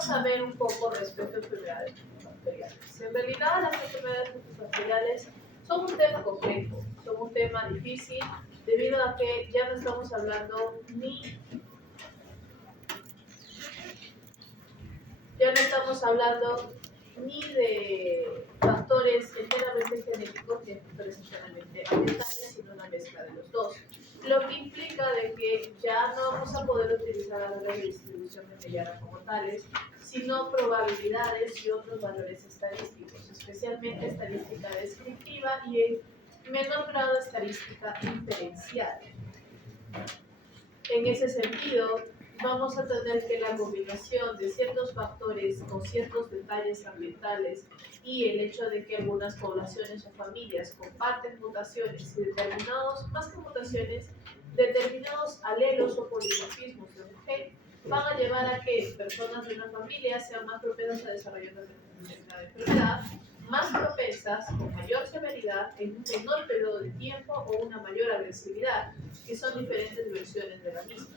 vamos a ver un poco respecto a enfermedades multifactoriales. En realidad, las enfermedades multifactoriales son un tema complejo, son un tema difícil, debido a que ya no estamos hablando ni de factores enteramente genéticos ni de factores enteramente ambientales, sino una mezcla de los dos. Lo que implica de que ya no vamos a poder utilizar las reglas de distribución mendeliana como tales, sino probabilidades y otros valores estadísticos, especialmente estadística descriptiva y en menor grado estadística inferencial. En ese sentido, vamos a tener que la combinación de ciertos factores o ciertos detalles ambientales y el hecho de que algunas poblaciones o familias comparten mutaciones y más que mutaciones, determinados alelos o polimorfismos de un gen van a llevar a que personas de una familia sean más propensas a desarrollar una determinada enfermedad, más propensas, con mayor severidad, en un menor periodo de tiempo o una mayor agresividad, que son diferentes versiones de la misma.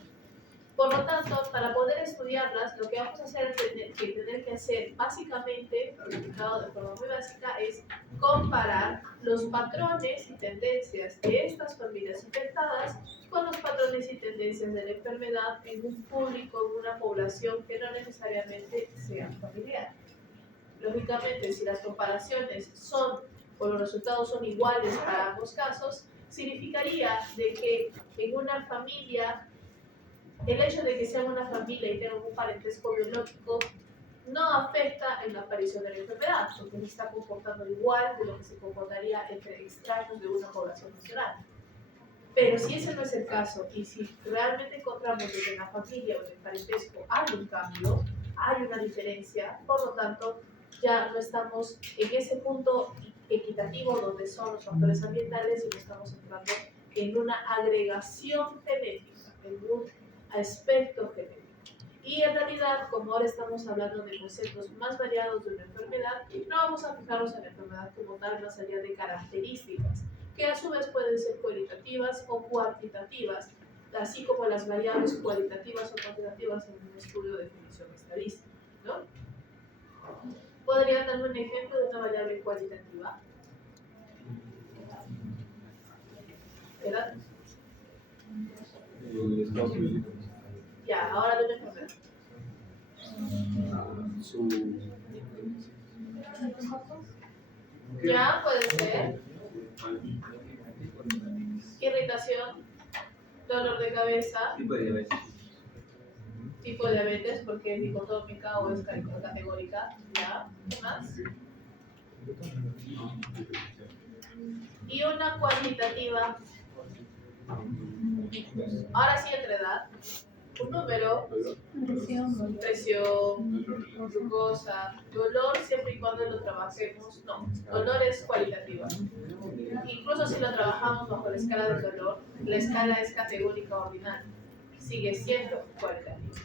Por lo tanto, para poder estudiarlas, lo que vamos a hacer es tener que hacer básicamente, explicado de forma muy básica, es comparar los patrones y tendencias de estas familias infectadas con los patrones y tendencias de la enfermedad en un público, en una población que no necesariamente sea familiar. Lógicamente, si las comparaciones son o los resultados son iguales para ambos casos, significaría de que en una familia, el hecho de que sean una familia y tengan un parentesco biológico no afecta en la aparición de la enfermedad, porque se está comportando igual de lo que se comportaría entre extraños de una población nacional. Pero si ese no es el caso, y si realmente encontramos que en la familia o en el parentesco hay un cambio, hay una diferencia, por lo tanto, ya no estamos en ese punto equitativo donde son los factores ambientales y no estamos entrando en una agregación genética, en un aspecto genético. Y en realidad, como ahora estamos hablando de conceptos más variados de una enfermedad, no vamos a fijarnos en la enfermedad como tal, más allá de características, que a su vez pueden ser cualitativas o cuantitativas, así como las variables cualitativas o cuantitativas en un estudio de definición estadística, ¿no? ¿Podría darme un ejemplo de una variable cualitativa? ¿Verdad? Ya, ahora de una enfermedad. Ya, puede ser. Irritación, dolor de cabeza, tipo de diabetes, porque es dicotómica o es categórica. Ya, ¿qué más? Y una cuantitativa. Ahora sí, entre edad. Un número, presión, glucosa, dolor siempre y cuando lo trabajemos, no, dolor es cualitativa. Incluso si lo trabajamos bajo la escala del dolor, la escala es categórica ordinal, sigue siendo cualitativa.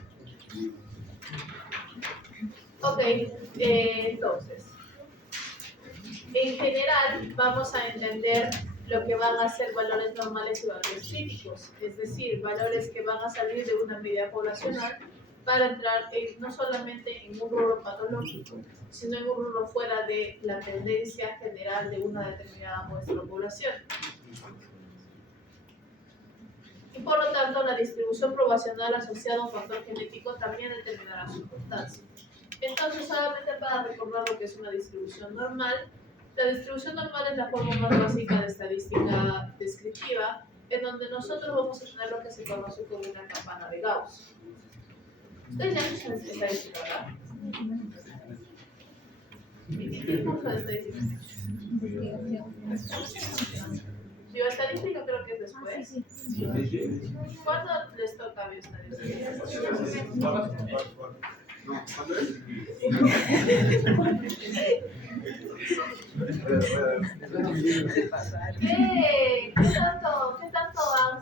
Ok, entonces, en general vamos a entender lo que van a ser valores normales y valores críticos, es decir, valores que van a salir de una media poblacional para entrar no solamente en un rubro patológico, sino en un rubro fuera de la tendencia general de una determinada muestra o población. Y por lo tanto, la distribución poblacional asociada a un factor genético también determinará su importancia. Entonces, solamente para recordar lo que es una distribución normal, la distribución normal es la forma más básica de estadística descriptiva, en donde nosotros vamos a tener lo que se conoce como una campana de Gauss. Ustedes ya no saben estadística, ¿verdad? ¿Qué curso de estadística? Bioestadística creo que es después. ¿Cuándo les toca bioestadística? ¿Qué tanto han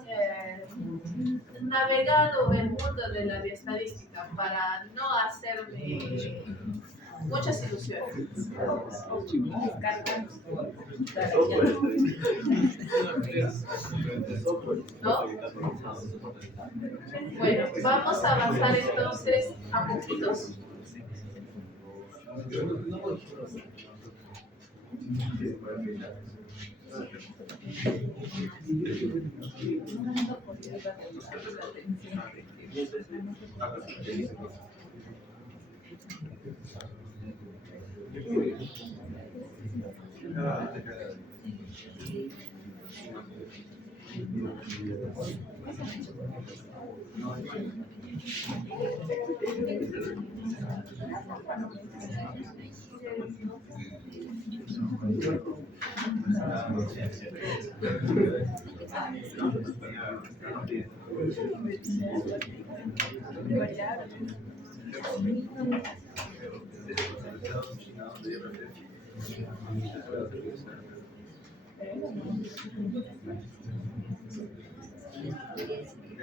navegado el mundo de la bioestadística para no hacerme muchas ilusiones? ¿No? Bueno, vamos a avanzar entonces a poquitos.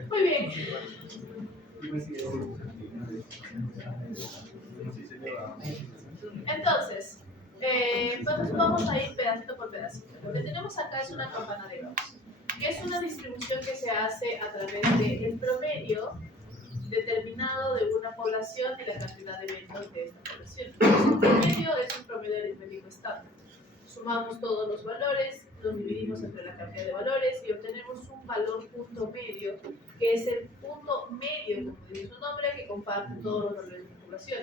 Muy bien. Entonces, vamos a ir pedacito por pedacito. Lo que tenemos acá es una campana de Gauss, que es una distribución que se hace a través del promedio determinado de una población y la cantidad de eventos de esta población. El promedio es un promedio aritmético estándar. Sumamos todos los valores, los dividimos entre la cantidad de valores y obtenemos un valor punto medio, que es el punto medio, como dice su nombre, que comparte todos los valores de la población.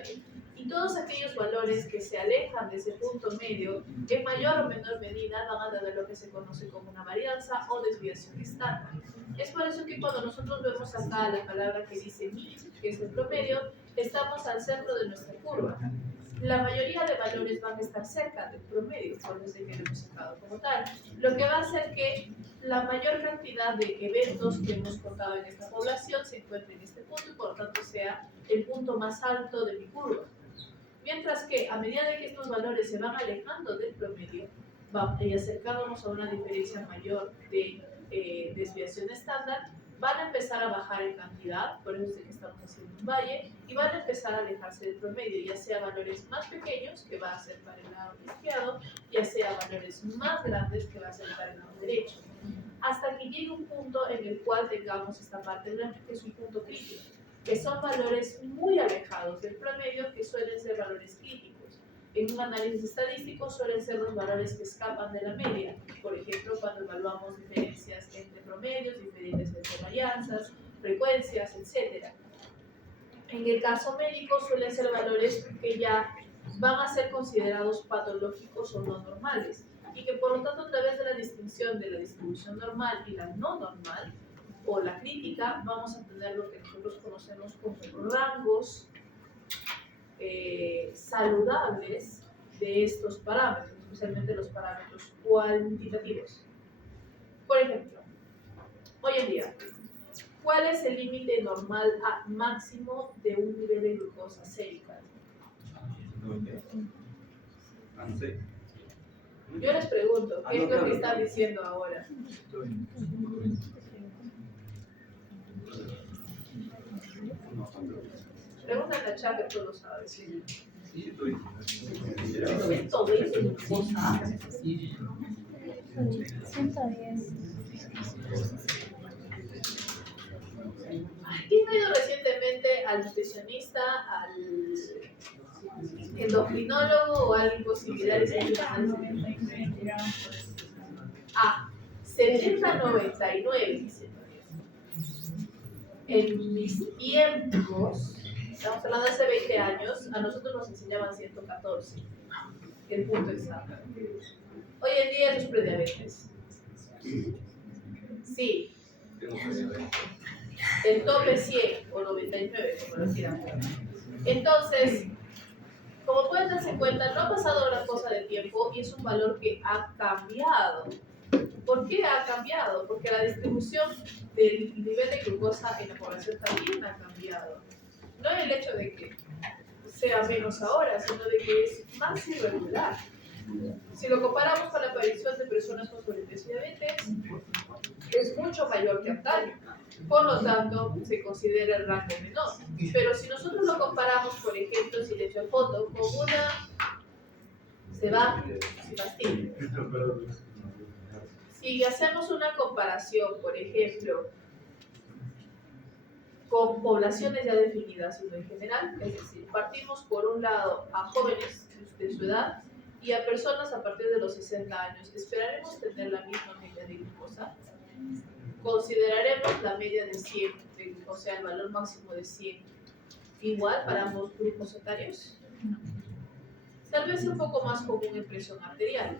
Y todos aquellos valores que se alejan de ese punto medio, en mayor o menor medida van a tener lo que se conoce como una varianza o desviación estándar. Es por eso que cuando nosotros vemos acá la palabra que dice mean, que es el promedio, estamos al centro de nuestra curva. La mayoría de valores van a estar cerca del promedio, por eso es que lo hemos sacado como tal. Lo que va a hacer que la mayor cantidad de eventos que hemos contado en esta población se encuentre en este punto y por lo tanto sea el punto más alto de mi curva. Mientras que a medida de que estos valores se van alejando del promedio y acercándonos a una diferencia mayor de desviación estándar, van a empezar a bajar en cantidad, por eso es que estamos haciendo un valle, y van a empezar a alejarse del promedio, ya sea valores más pequeños, que va a ser para el lado izquierdo, ya sea valores más grandes, que va a ser para el lado derecho, hasta que llegue un punto en el cual tengamos esta parte blanca, que es un punto crítico, que son valores muy alejados del promedio, que suelen ser valores críticos. En un análisis estadístico suelen ser los valores que escapan de la media, por ejemplo, cuando evaluamos diferencias entre promedios, diferencias entre varianzas, frecuencias, etc. En el caso médico suelen ser valores que ya van a ser considerados patológicos o no normales, y que por lo tanto a través de la distinción de la distribución normal y la no normal, o la crítica, vamos a tener lo que nosotros conocemos como rangos saludables de estos parámetros, especialmente los parámetros cuantitativos. Por ejemplo, hoy en día, ¿cuál es el límite normal a máximo de un nivel de glucosa sérica? Yo les pregunto, ¿qué es lo que están diciendo ahora? Pregúntale a Chuck, que tú lo sabes. 120 glucosa. 110. ¿Quién ha ido recientemente al nutricionista, al endocrinólogo o algo similar? Ah, 70-99. En mis tiempos, estamos hablando de hace 20 años, a nosotros nos enseñaban 114, el punto exacto. Hoy en día eso es prediabetes. Sí. El tope 100 o 99, como lo quieran ver. Entonces, como pueden darse cuenta, no ha pasado gran cosa de tiempo y es un valor que ha cambiado. ¿Por qué ha cambiado? Porque la distribución del nivel de glucosa en la población también ha cambiado. No es el hecho de que sea menos ahora, sino de que es más irregular. Si lo comparamos con la aparición de personas con sobrepeso y diabetes, es mucho mayor que antaño. Por lo tanto, se considera el rango menor. Pero si nosotros lo comparamos, por ejemplo, si le echo foto con una pastilla. Si hacemos una comparación, por ejemplo, con poblaciones ya definidas, sino en general, es decir, partimos por un lado a jóvenes de su edad y a personas a partir de los 60 años. ¿Esperaremos tener la misma media de glucosa? Consideraremos la media de 100, o sea, el valor máximo de 100, igual para ambos grupos etarios. Tal vez un poco más común en presión arterial.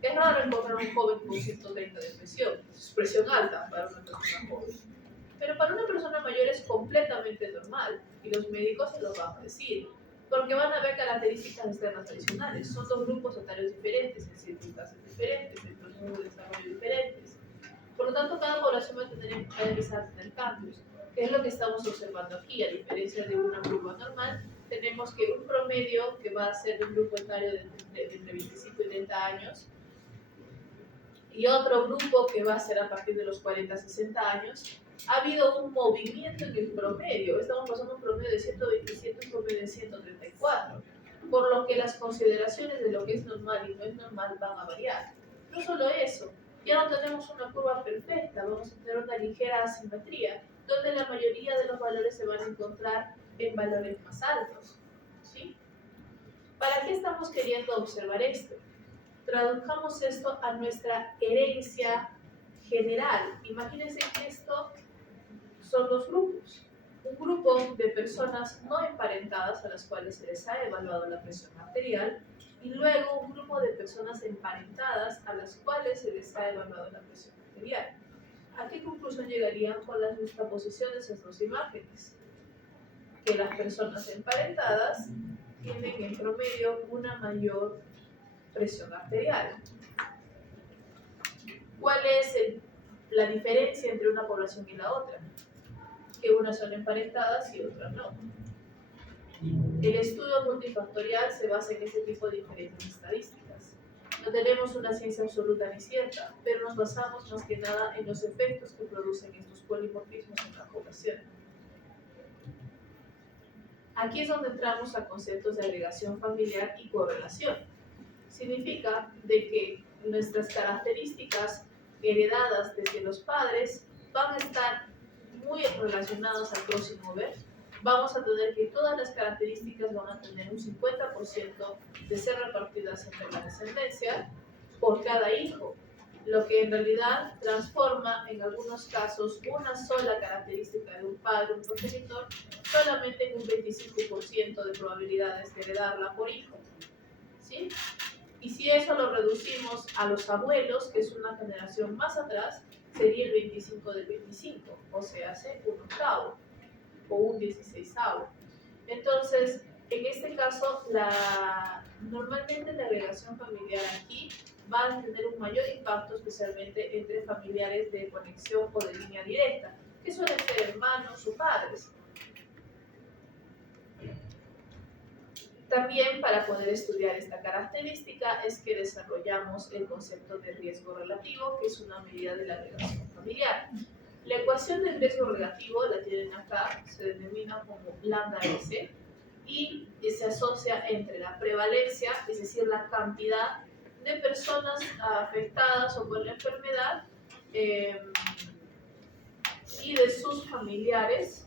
Es raro encontrar un joven con 130 de presión, es presión alta para una persona joven. Pero para una persona mayor es completamente normal y los médicos se lo van a decir, porque van a ver características externas adicionales. Son dos grupos etarios diferentes, en circunstancias diferentes, en procesos de desarrollo diferentes. Por lo tanto, cada población va a empezar a tener cambios, que es lo que estamos observando aquí. A diferencia de una curva normal, tenemos que un promedio que va a ser de un grupo etario de entre 25 y 30 años, y otro grupo que va a ser a partir de los 40 a 60 años, ha habido un movimiento en el promedio. Estamos pasando un promedio de 127 a un promedio de 134, por lo que las consideraciones de lo que es normal y no es normal van a variar. No solo eso, ya no tenemos una curva perfecta, vamos a tener una ligera asimetría, donde la mayoría de los valores se van a encontrar en valores más altos. ¿Sí? ¿Para qué estamos queriendo observar esto? Tradujamos esto a nuestra herencia general. Imagínense que esto son dos grupos. Un grupo de personas no emparentadas a las cuales se les ha evaluado la presión arterial y luego un grupo de personas emparentadas a las cuales se les ha evaluado la presión arterial. ¿A qué conclusión llegarían con la justaposición de esas dos imágenes? Que las personas emparentadas tienen en promedio una mayor presión arterial. ¿Cuál es la diferencia entre una población y la otra? Que unas son emparentadas y otras no. El estudio multifactorial se basa en este tipo de diferencias estadísticas. No tenemos una ciencia absoluta ni cierta, pero nos basamos más que nada en los efectos que producen estos polimorfismos en la población. Aquí es donde entramos a conceptos de agregación familiar y correlación. Significa de que nuestras características heredadas desde los padres van a estar muy relacionadas al crossover. Vamos a tener que todas las características van a tener un 50% de ser repartidas entre la descendencia por cada hijo, lo que en realidad transforma en algunos casos una sola característica de un padre o un progenitor solamente en un 25% de probabilidades de heredarla por hijo. ¿Sí? Y si eso lo reducimos a los abuelos, que es una generación más atrás, sería el 25 del 25, o sea, hace un octavo o un 16avo. Entonces, en este caso, normalmente la agregación familiar aquí va a tener un mayor impacto, especialmente entre familiares de conexión o de línea directa, que suelen ser hermanos o padres. También para poder estudiar esta característica es que desarrollamos el concepto de riesgo relativo, que es una medida de la agregación familiar. La ecuación del riesgo relativo, la tienen acá, se denomina como lambda S y se asocia entre la prevalencia, es decir, la cantidad de personas afectadas o con la enfermedad y de sus familiares,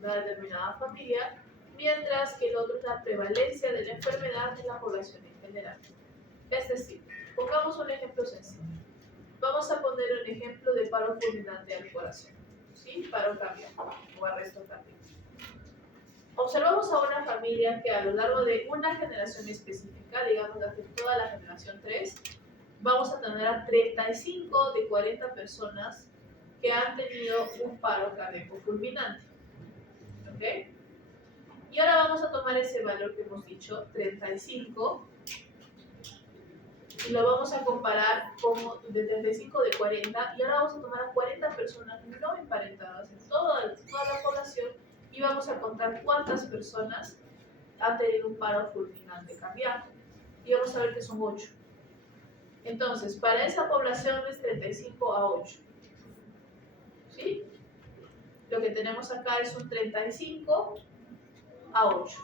una determinada familia, mientras que el otro es la prevalencia de la enfermedad en la población en general. Es decir, pongamos un ejemplo sencillo. Vamos a poner un ejemplo de paro fulminante al corazón, ¿sí? Paro cardíaco o arresto cardíaco. Observamos a una familia que a lo largo de una generación específica, digamos de toda la generación 3, vamos a tener a 35 de 40 personas que han tenido un paro cardíaco fulminante. ¿Ok? Y ahora vamos a tomar ese valor que hemos dicho, 35, y lo vamos a comparar como de 35 de 40, y ahora vamos a tomar a 40 personas no emparentadas en toda la población y vamos a contar cuántas personas han tenido un paro fulminante cardíaco. Y vamos a ver que son 8. Entonces, para esa población es 35 a 8. ¿Sí? Lo que tenemos acá es un 35 a 8.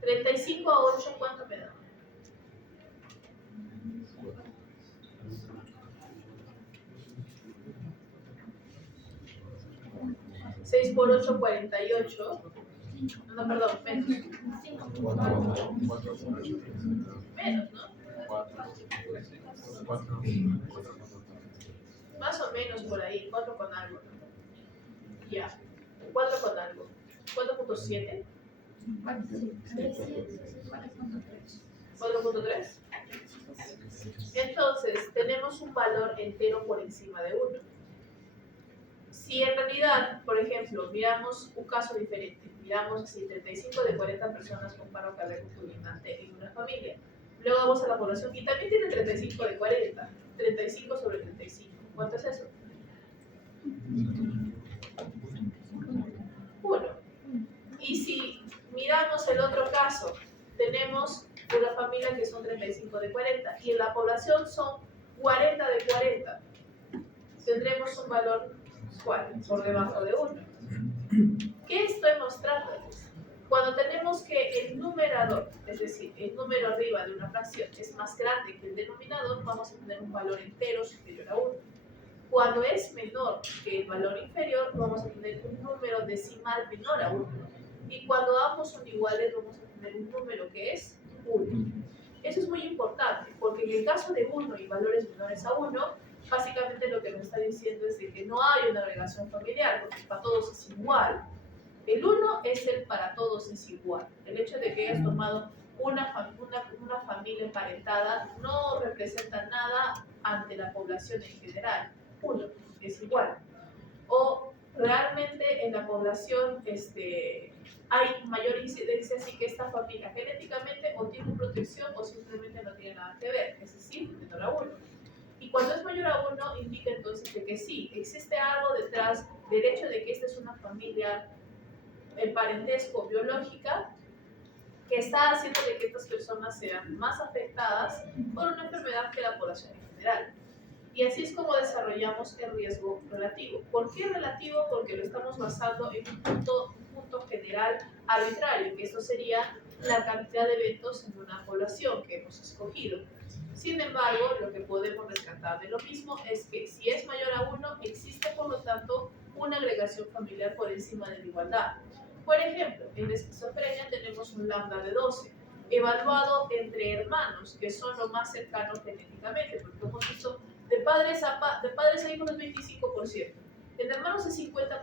35 a 8, ¿cuánto me da? 6 por 8, 48. No, perdón, menos. Menos, ¿no? Más o menos por ahí, 4 con algo, ¿no? Ya, 4 con algo. 4.7. 4.3. Entonces, tenemos un valor entero por encima de 1. Si en realidad, por ejemplo, miramos un caso diferente, miramos si 35 de 40 personas con paro cardíaco fulminante en una familia, luego vamos a la población y también tiene 35 de 40, 35 sobre 35. ¿Cuánto es eso? 1. Y si miramos el otro caso, tenemos una familia que son 35 de 40 y en la población son 40 de 40. Tendremos un valor, ¿cuál? Por debajo de 1. ¿Qué estoy mostrándoles? Cuando tenemos que el numerador, es decir, el número arriba de una fracción es más grande que el denominador, vamos a tener un valor entero superior a 1. Cuando es menor que el valor inferior, vamos a tener un número decimal menor a 1. Y cuando ambos son iguales, vamos a tener un número que es 1. Eso es muy importante, porque en el caso de 1 y valores menores a 1, básicamente lo que nos está diciendo es de que no hay una agregación familiar, porque para todos es igual. El 1 es el para todos es igual. El hecho de que hayas tomado una familia emparentada no representa nada ante la población en general. 1 es igual. O realmente en la población hay mayor incidencia, así que esta familia genéticamente o tiene protección o simplemente no tiene nada que ver, es decir, menor a 1. Y cuando es mayor a 1, indica entonces de que sí, existe algo detrás del hecho de que esta es una familia en parentesco biológica que está haciendo de que estas personas sean más afectadas por una enfermedad que la población en general. Y así es como desarrollamos el riesgo relativo. ¿Por qué relativo? Porque lo estamos basando en un punto general arbitrario, que esto sería la cantidad de eventos en una población que hemos escogido. Sin embargo, lo que podemos rescatar de lo mismo es que si es mayor a 1, existe por lo tanto una agregación familiar por encima de la igualdad. Por ejemplo, en la esquizofrenia tenemos un lambda de 12, evaluado entre hermanos, que son lo más cercanos genéticamente, porque hemos dicho de padres a hijos es 25%, entre hermanos es 50%,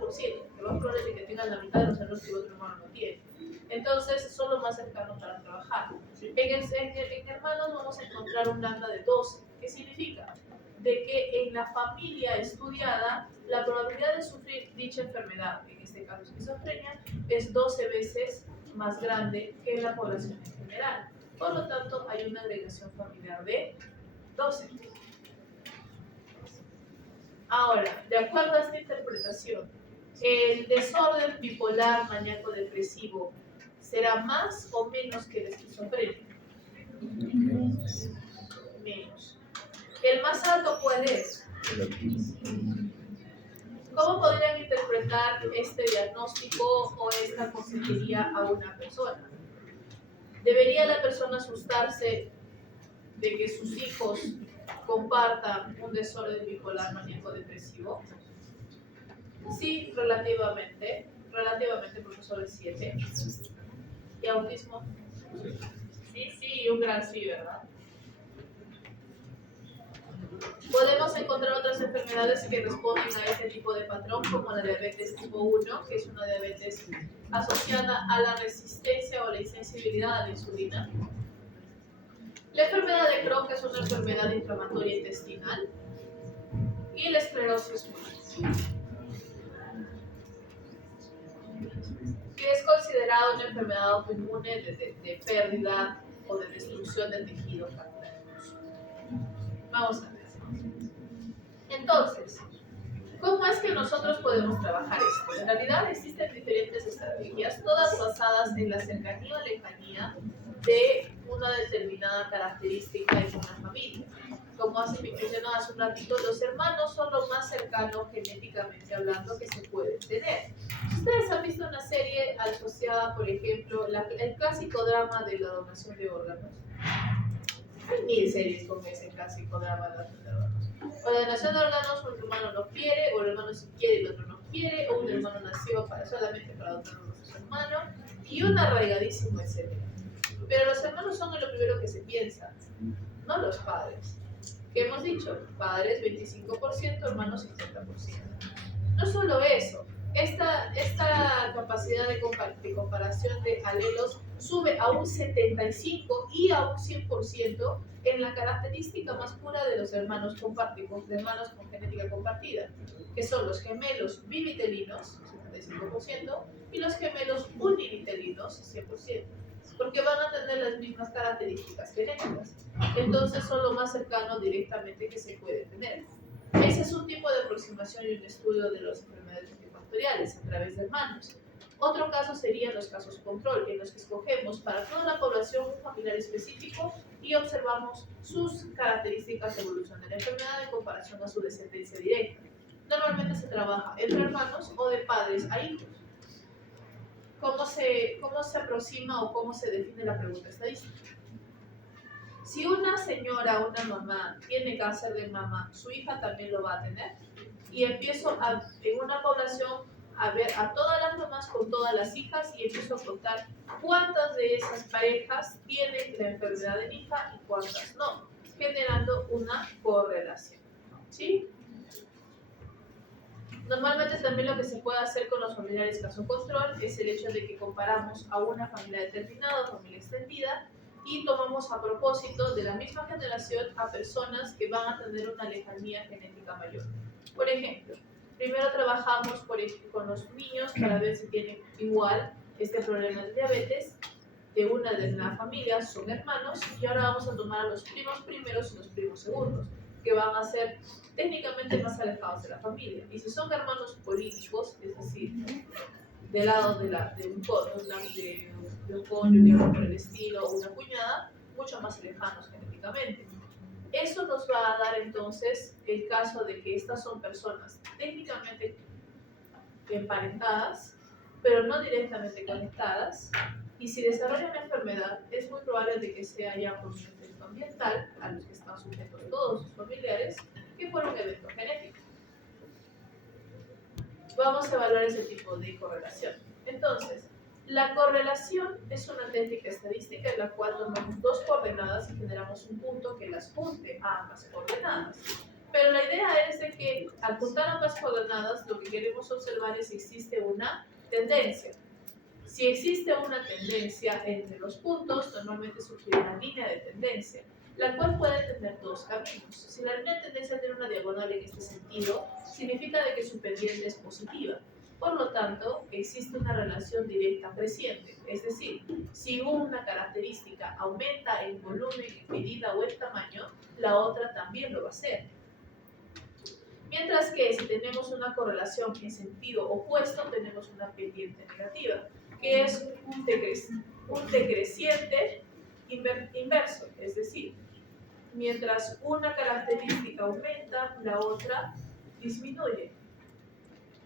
que lo más probable es que tengan la mitad de los hermanos que el otro hermano no tiene. Entonces son los más cercanos para trabajar. En hermanos vamos a encontrar un lambda de 12. ¿Qué significa? De que en la familia estudiada la probabilidad de sufrir dicha enfermedad, en este caso esquizofrenia, es 12 veces más grande que en la población en general. Por lo tanto, hay una agregación familiar de 12. Ahora, de acuerdo a esta interpretación, el desorden bipolar maníaco-depresivo ¿será más o menos que la esquizofrenia? Menos. ¿El más alto cuál es? ¿Cómo podrían interpretar este diagnóstico o esta consejería a una persona? ¿Debería la persona asustarse de que sus hijos compartan un desorden bipolar maníaco-depresivo? Sí, relativamente porque solo es 7. ¿Y autismo? Sí, un gran sí, ¿verdad? Podemos encontrar otras enfermedades que responden a este tipo de patrón, como la diabetes tipo 1, que es una diabetes asociada a la resistencia o la insensibilidad a la insulina. La enfermedad de Crohn, que es una enfermedad inflamatoria intestinal. Y la esclerosis múltiple, que es considerada una enfermedad autoinmune de pérdida o de destrucción del tejido cartilaginoso. Vamos a ver. Entonces, ¿cómo es que nosotros podemos trabajar esto? En realidad existen diferentes estrategias, todas basadas en la cercanía o lejanía de una determinada característica en una familia. Como mencionaba hace un ratito, los hermanos son lo más cercano genéticamente hablando que se pueden tener. Ustedes han visto una serie asociada, por ejemplo, el clásico drama de la donación de órganos. Hay 1000 series con ese clásico drama de la donación de órganos. O la donación de órganos, un hermano no quiere, o el hermano sí quiere y el otro no quiere, o un hermano nació exclusiva solamente para dotar a nuestro hermano y un arraigadísimo etcétera. Pero los hermanos son lo primero que se piensa, no los padres. ¿Qué hemos dicho? Padres 25%, hermanos 50%. No solo eso, esta capacidad de comparación de alelos sube a un 75 y a un 100% en la característica más pura de los hermanos de hermanos con genética compartida, que son los gemelos bivitelinos, 75%, y los gemelos univitelinos, 100%, porque van a tener las mismas características genéticas. Entonces son lo más cercano directamente que se puede tener. Ese es un tipo de aproximación y un estudio de las enfermedades multifactoriales a través de hermanos. Otro caso serían los casos control, en los que escogemos para toda la población un familiar específico y observamos sus características de evolución de la enfermedad en comparación a su descendencia directa. Normalmente se trabaja entre hermanos o de padres a hijos. ¿Cómo se aproxima o cómo se define la pregunta estadística? Si una señora o una mamá tiene cáncer de mama, su hija también lo va a tener. Y empiezo en una población a ver a todas las mamás con todas las hijas y empiezo a contar cuántas de esas parejas tienen la enfermedad de mi hija y cuántas no, generando una correlación. ¿Sí? Normalmente también lo que se puede hacer con los familiares caso control es el hecho de que comparamos a una familia determinada, familia extendida, y tomamos a propósito de la misma generación a personas que van a tener una lejanía genética mayor. Por ejemplo, primero trabajamos con los niños para ver si tienen igual este problema de diabetes de una de la familia, son hermanos, y ahora vamos a tomar a los primos primeros y los primos segundos, que van a ser técnicamente más alejados de la familia. Y si son hermanos políticos, es decir, del lado de un cónyuge o por el estilo, o una cuñada, mucho más lejanos genéticamente. Eso nos va a dar entonces el caso de que estas son personas técnicamente emparentadas, pero no directamente conectadas, y si desarrollan la enfermedad, es muy probable de que sea ya por un evento ambiental a los que están sujetos todos sus familiares, que por un evento genético. Vamos a evaluar ese tipo de correlación. Entonces, la correlación es una técnica estadística en la cual tomamos dos coordenadas y generamos un punto que las junte a ambas coordenadas. Pero la idea es de que al juntar ambas coordenadas, lo que queremos observar es si existe una tendencia. Si existe una tendencia entre los puntos, normalmente surge una línea de tendencia, la cual puede tener dos caminos. Si la línea de tendencia tiene una diagonal en este sentido, significa de que su pendiente es positiva. Por lo tanto, existe una relación directa creciente. Es decir, si una característica aumenta en volumen, en medida o en tamaño, la otra también lo va a hacer. Mientras que si tenemos una correlación en sentido opuesto, tenemos una pendiente negativa, que es un decreciente inverso, es decir, mientras una característica aumenta, la otra disminuye.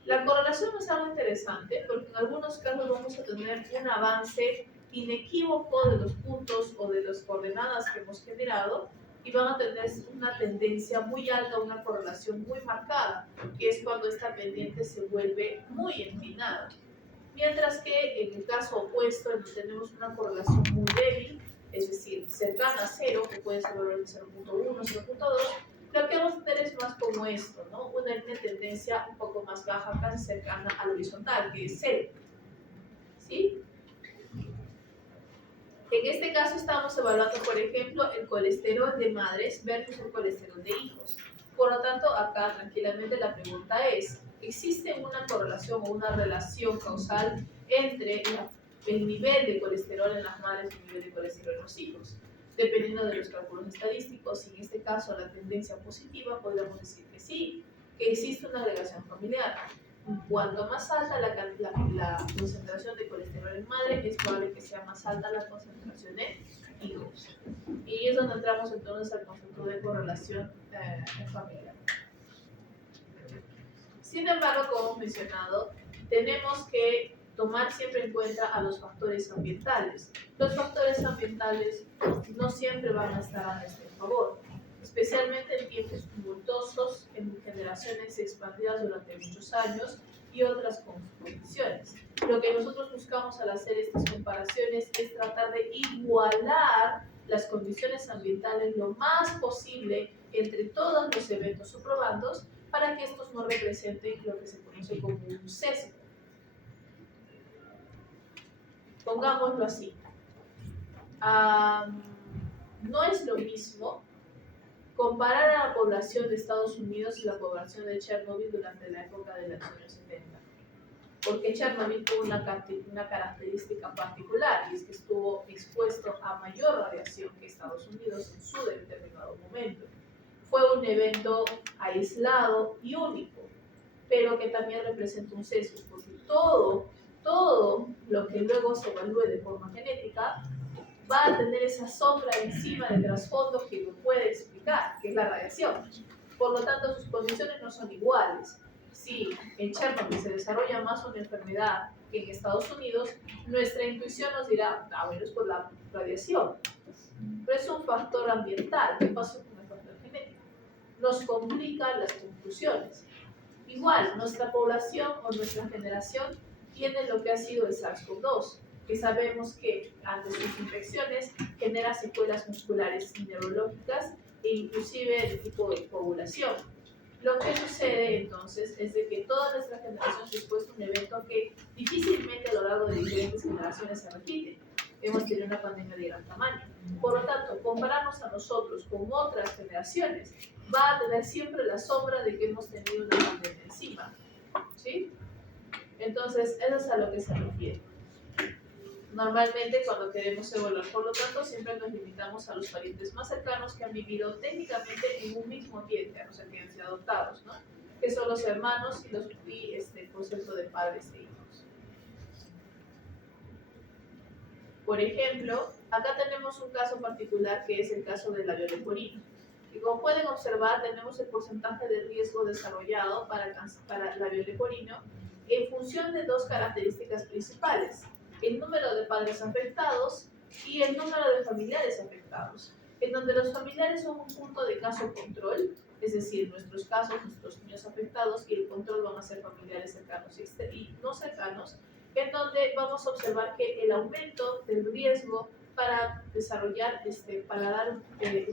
La correlación es algo interesante porque en algunos casos vamos a tener un avance inequívoco de los puntos o de las coordenadas que hemos generado y van a tener una tendencia muy alta, una correlación muy marcada, que es cuando esta pendiente se vuelve muy empinada. Mientras que en el caso opuesto, en donde tenemos una correlación muy débil, es decir, cercana a cero, que puede ser valor de 0.1, 0.2, lo que vamos a tener es más como esto, ¿no? Una tendencia un poco más baja, casi cercana al horizontal, que es cero. ¿Sí? En este caso estamos evaluando, por ejemplo, el colesterol de madres versus el colesterol de hijos. Por lo tanto, acá tranquilamente la pregunta es, ¿existe una correlación o una relación causal entre el nivel de colesterol en las madres y el nivel de colesterol en los hijos? Dependiendo de los cálculos estadísticos, y en este caso la tendencia positiva, podríamos decir que sí, que existe una relación familiar. Cuanto más alta la concentración de colesterol en madre, es probable que sea más alta la concentración en hijos. Y es donde entramos entonces al concepto de correlación en familia. Sin embargo, como mencionado, tenemos que tomar siempre en cuenta a los factores ambientales. Los factores ambientales no siempre van a estar a nuestro favor, especialmente en tiempos tumultuosos, en generaciones expandidas durante muchos años, y otras condiciones. Lo que nosotros buscamos al hacer estas comparaciones es tratar de igualar las condiciones ambientales lo más posible entre todos los eventos o probandos para que estos no representen lo que se conoce como un sesgo. Pongámoslo así. No es lo mismo comparar a la población de Estados Unidos y la población de Chernobyl durante la época de los años 70. Porque Chernobyl tuvo una característica particular, y es que estuvo expuesto a mayor radiación que Estados Unidos en su determinado momento. Fue un evento aislado y único, pero que también representa un sesgo, porque todo lo que luego se evalúe de forma genética va a tener esa sombra encima del trasfondo que lo puede explicar, que es la radiación. Por lo tanto, sus condiciones no son iguales. Si en Chernobyl se desarrolla más una enfermedad que en Estados Unidos, nuestra intuición nos dirá, bueno, es por la radiación. Pero es un factor ambiental. ¿Qué pasó con el factor genético? Nos complican las conclusiones. Igual, nuestra población o nuestra generación tiene lo que ha sido el SARS-CoV-2, que sabemos que ante sus infecciones genera secuelas musculares y neurológicas e inclusive de tipo de coagulación. Lo que sucede entonces es de que toda nuestra generación se ha expuesto a un evento que difícilmente a lo largo de diferentes generaciones se repite. Hemos tenido una pandemia de gran tamaño. Por lo tanto, compararnos a nosotros con otras generaciones va a tener siempre la sombra de que hemos tenido una pandemia encima. ¿Sí? Entonces, eso es a lo que se refiere. Normalmente cuando queremos evaluar, por lo tanto, siempre nos limitamos a los parientes más cercanos que han vivido técnicamente en un mismo ambiente, o sea, que han sido adoptados, ¿no? Que son los hermanos y el concepto de padres e hijos. Por ejemplo, acá tenemos un caso particular que es el caso del labio leporino. Y como pueden observar, tenemos el porcentaje de riesgo desarrollado para el labio leporino en función de dos características principales: el número de padres afectados y el número de familiares afectados, en donde los familiares son un punto de caso control, es decir, nuestros casos, nuestros niños afectados, y el control van a ser familiares cercanos y no cercanos, en donde vamos a observar que el aumento del riesgo para desarrollar paladar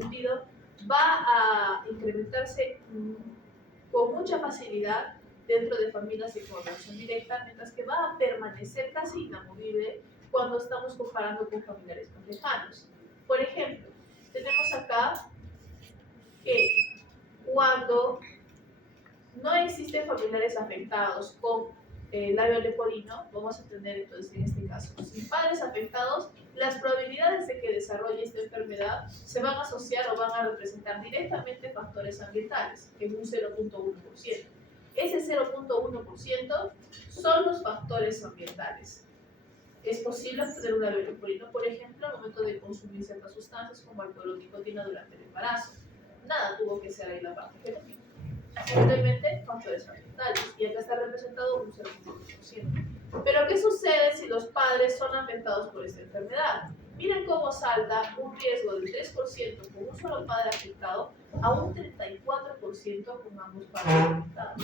hundido va a incrementarse con mucha facilidad dentro de familias de coagulación directa, mientras que va a permanecer casi inamovible cuando estamos comparando con familiares más lejanos. Por ejemplo, tenemos acá que cuando no existen familiares afectados con labio leporino, vamos a tener entonces en este caso, sin padres afectados, las probabilidades de que desarrolle esta enfermedad se van a asociar o van a representar directamente factores ambientales, en un 0.1%. Ese 0.1% son los factores ambientales. Es posible obtener un labio leporino, por ejemplo, al momento de consumir ciertas sustancias como alcohol o nicotina durante el embarazo. Nada tuvo que ser ahí la parte genética. Simplemente factores ambientales, y acá está representado un 0.1%. Pero ¿qué sucede si los padres son afectados por esta enfermedad? Miren cómo salta un riesgo del 3% con un solo padre afectado a un 34% con ambos padres afectados.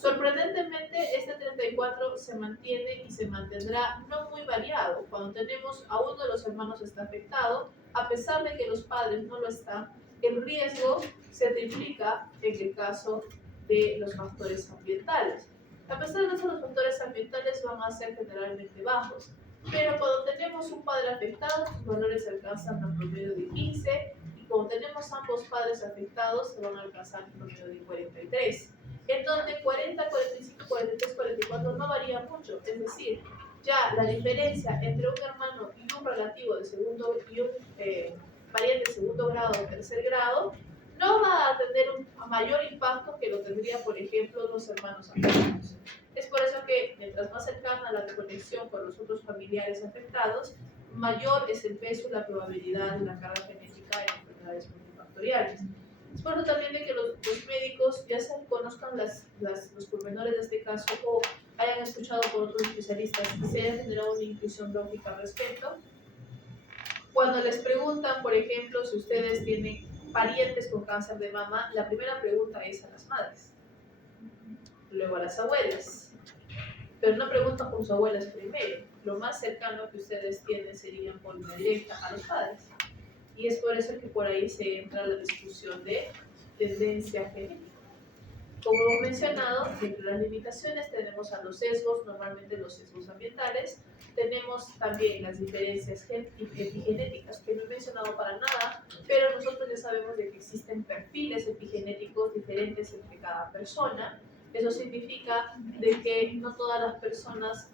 Sorprendentemente, este 34 se mantiene y se mantendrá no muy variado cuando tenemos a uno de los hermanos está afectado, a pesar de que los padres no lo están. El riesgo se triplica en el caso de los factores ambientales. A pesar de eso, los factores ambientales van a ser generalmente bajos, pero cuando tenemos un padre afectado, los valores alcanzan un promedio de 15, y cuando tenemos ambos padres afectados, se van a alcanzar un promedio de 43, en donde 40, 45, 43, 44 no varía mucho. Es decir, ya la diferencia entre un hermano y un relativo de segundo y un pariente de segundo grado o tercer grado no va a tener un mayor impacto que lo tendría, por ejemplo, los hermanos afectados. Es por eso que mientras más cercana la conexión con los otros familiares afectados, mayor es el peso y la probabilidad de la carga genética en enfermedades multifactoriales. Es por eso también de que los médicos ya se conozcan los pormenores de este caso o hayan escuchado por otros especialistas y se haya generado una intuición lógica al respecto. Cuando les preguntan, por ejemplo, si ustedes tienen parientes con cáncer de mama, la primera pregunta es a las madres. luego a las abuelas. Pero no pregunto por sus abuelas primero. Lo más cercano que ustedes tienen sería por línea directa a los padres. Y es por eso que por ahí se entra la discusión de tendencia genética. Como hemos mencionado, entre las limitaciones tenemos a los sesgos, normalmente los sesgos ambientales. Tenemos también las diferencias epigenéticas, que no he mencionado para nada, pero nosotros ya sabemos de que existen perfiles epigenéticos diferentes entre cada persona. Eso significa de que no todas las personas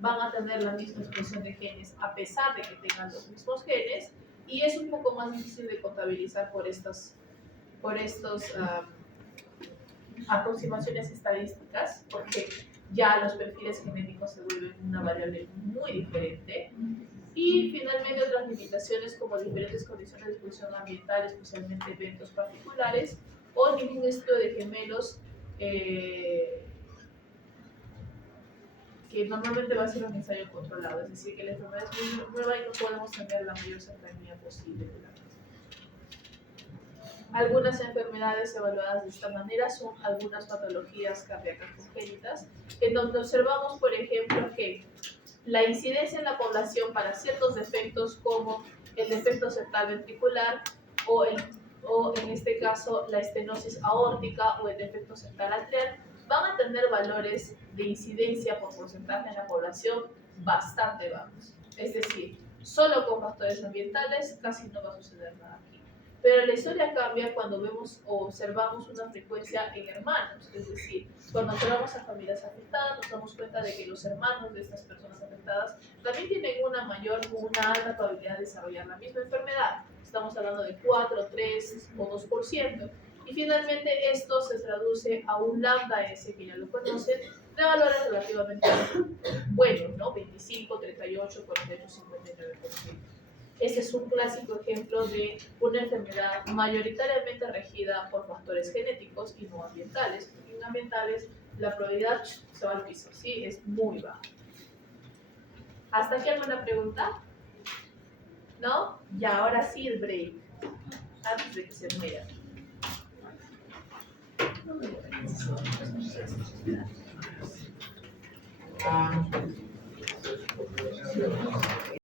van a tener la misma expresión de genes a pesar de que tengan los mismos genes, y es un poco más difícil de contabilizar por estos aproximaciones estadísticas, porque ya los perfiles genéticos se vuelven una variable muy diferente. Y finalmente otras limitaciones como diferentes condiciones de exposición ambiental, especialmente eventos particulares, o ningún estudio de gemelos que normalmente va a ser un ensayo controlado, es decir, que la enfermedad es muy nueva y no podemos tener la mayor cercanía posible de la misma. Algunas enfermedades evaluadas de esta manera son algunas patologías cardíacas congénitas, en donde observamos, por ejemplo, que la incidencia en la población para ciertos defectos como el defecto septal ventricular o en este caso la estenosis aórtica o el defecto septal atrial van a tener valores de incidencia por porcentaje en la población bastante bajos. Es decir, solo con factores ambientales casi no va a suceder nada aquí. Pero la historia cambia cuando vemos o observamos una frecuencia en hermanos, es decir, cuando observamos a familias afectadas nos damos cuenta de que los hermanos de estas personas afectadas también tienen una alta probabilidad de desarrollar la misma enfermedad. Estamos hablando de 4, 3 o 2%. Y finalmente esto se traduce a un lambda S, que ya lo conocen, de valores relativamente buenos, ¿no? 25, 38, 48, 59%. Este es un clásico ejemplo de una enfermedad mayoritariamente regida por factores genéticos y no ambientales. Porque en ambientales la probabilidad se va al piso, ¿sí? Es muy baja. ¿Hasta aquí alguna pregunta? ¿No? Y ahora sí el break, antes de que se muera.